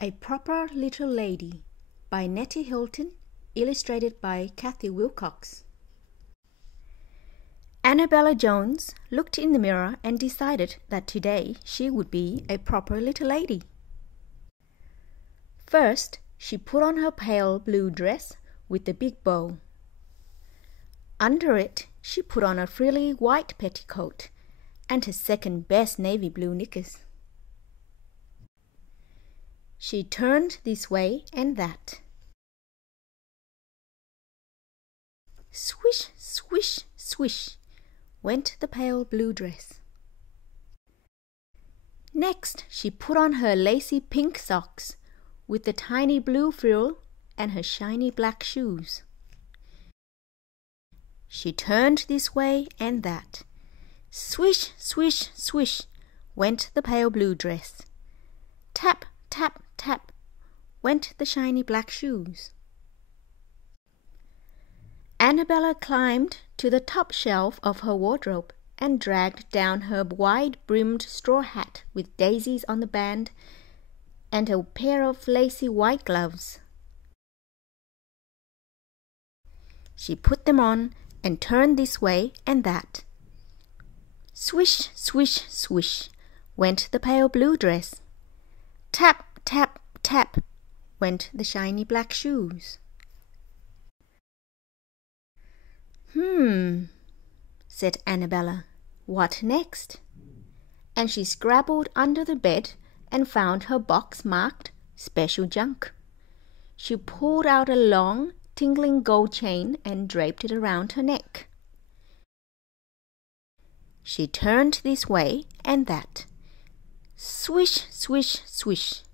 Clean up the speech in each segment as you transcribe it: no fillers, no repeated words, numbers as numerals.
A Proper Little Lady by Nettie Hilton, illustrated by Kathy Wilcox. Annabella Jones looked in the mirror and decided that today she would be a proper little lady. First, she put on her pale blue dress with the big bow. Under it, she put on a frilly white petticoat and her second-best navy blue knickers. She turned this way and that. Swish, swish, swish went the pale blue dress. Next, she put on her lacy pink socks with the tiny blue frill and her shiny black shoes. She turned this way and that. Swish, swish, swish went the pale blue dress. Tap, tap, tap went the shiny black shoes. Annabella climbed to the top shelf of her wardrobe and dragged down her wide-brimmed straw hat with daisies on the band and a pair of lacy white gloves. She put them on and turned this way and that. Swish, swish, swish went the pale blue dress. Tap, tap, tap went the shiny black shoes. Said Annabella. What next? And she scrabbled under the bed and found her box marked Special Junk. She pulled out a long, tingling gold chain and draped it around her neck. She turned this way and that. Swish, swish, swish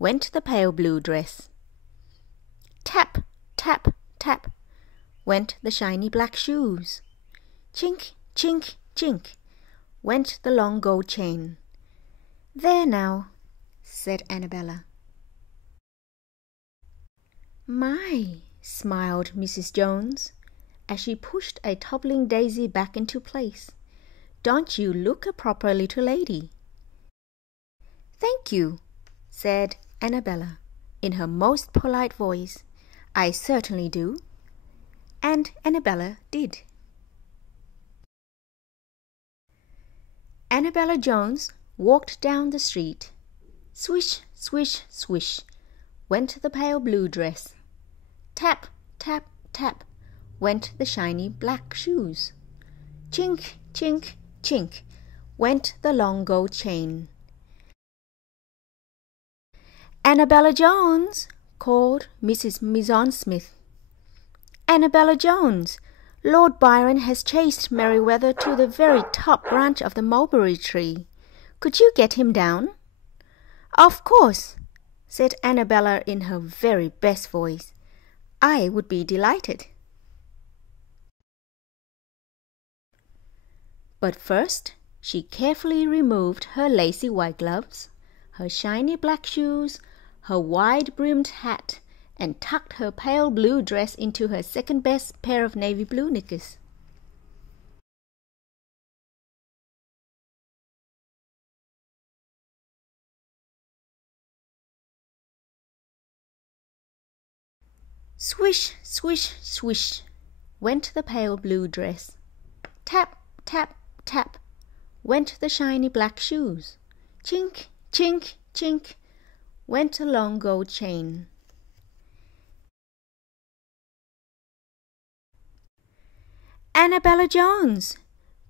went the pale blue dress. Tap, tap, tap went the shiny black shoes. Chink, chink, chink went the long gold chain. There now, said Annabella. My, smiled Mrs. Jones as she pushed a toppling daisy back into place. Don't you look a proper little lady? Thank you, said Annabella in her most polite voice. I certainly do. And Annabella did. Annabella Jones walked down the street. Swish, swish, swish went the pale blue dress. Tap, tap, tap went the shiny black shoes. Chink, chink, chink went the long gold chain. Annabella Jones, called Mrs. Mizon-Smith. Annabella Jones, Lord Byron has chased Merryweather to the very top branch of the mulberry tree. Could you get him down? Of course, said Annabella in her very best voice. I would be delighted. But first, she carefully removed her lacy white gloves, her shiny black shoes, her wide-brimmed hat, and tucked her pale blue dress into her second-best pair of navy blue knickers. Swish, swish, swish went the pale blue dress. Tap, tap, tap went the shiny black shoes. Chink, chink, chink went the long gold chain. Annabella Jones,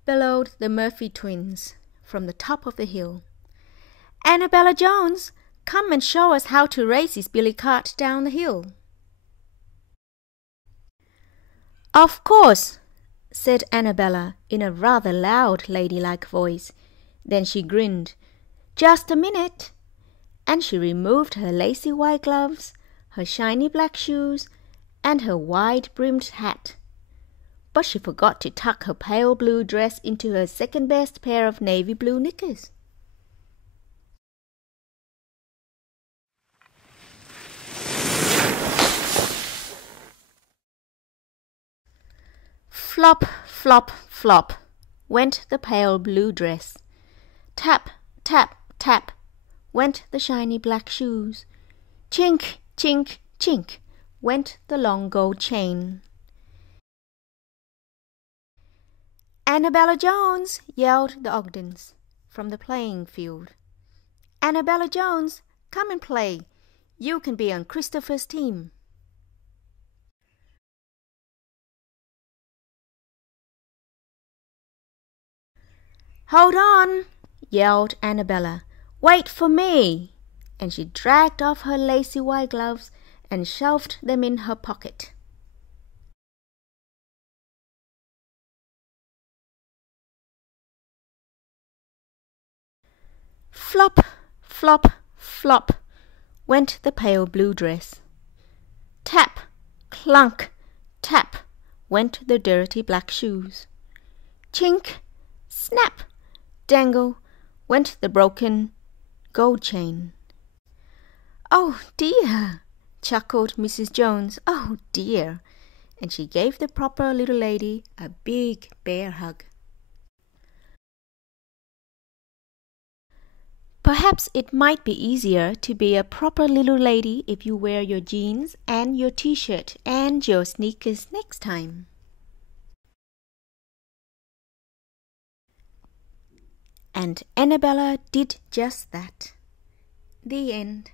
bellowed the Murphy twins from the top of the hill. Annabella Jones, come and show us how to race this billy cart down the hill. Of course, said Annabella in a rather loud ladylike voice. Then she grinned. Just a minute. And she removed her lacy white gloves, her shiny black shoes, and her wide-brimmed hat. But she forgot to tuck her pale blue dress into her second-best pair of navy blue knickers. Flop, flop, flop went the pale blue dress. Tap, tap, tap went the shiny black shoes. Chink, chink, chink went the long gold chain. "Annabella Jones!" yelled the Ogdens from the playing field. "Annabella Jones, come and play. You can be on Christopher's team." "Hold on!" yelled Annabella. "Wait for me!" And she dragged off her lacy white gloves and shoved them in her pocket. Flop, flop, flop went the pale blue dress. Tap, clunk, tap went the dirty black shoes. Chink, snap, dangle went the broken gold chain. "Oh dear!" chuckled Mrs. Jones. "Oh dear!" And she gave the proper little lady a big bear hug. Perhaps it might be easier to be a proper little lady if you wear your jeans and your t-shirt and your sneakers next time. And Annabella did just that. The end.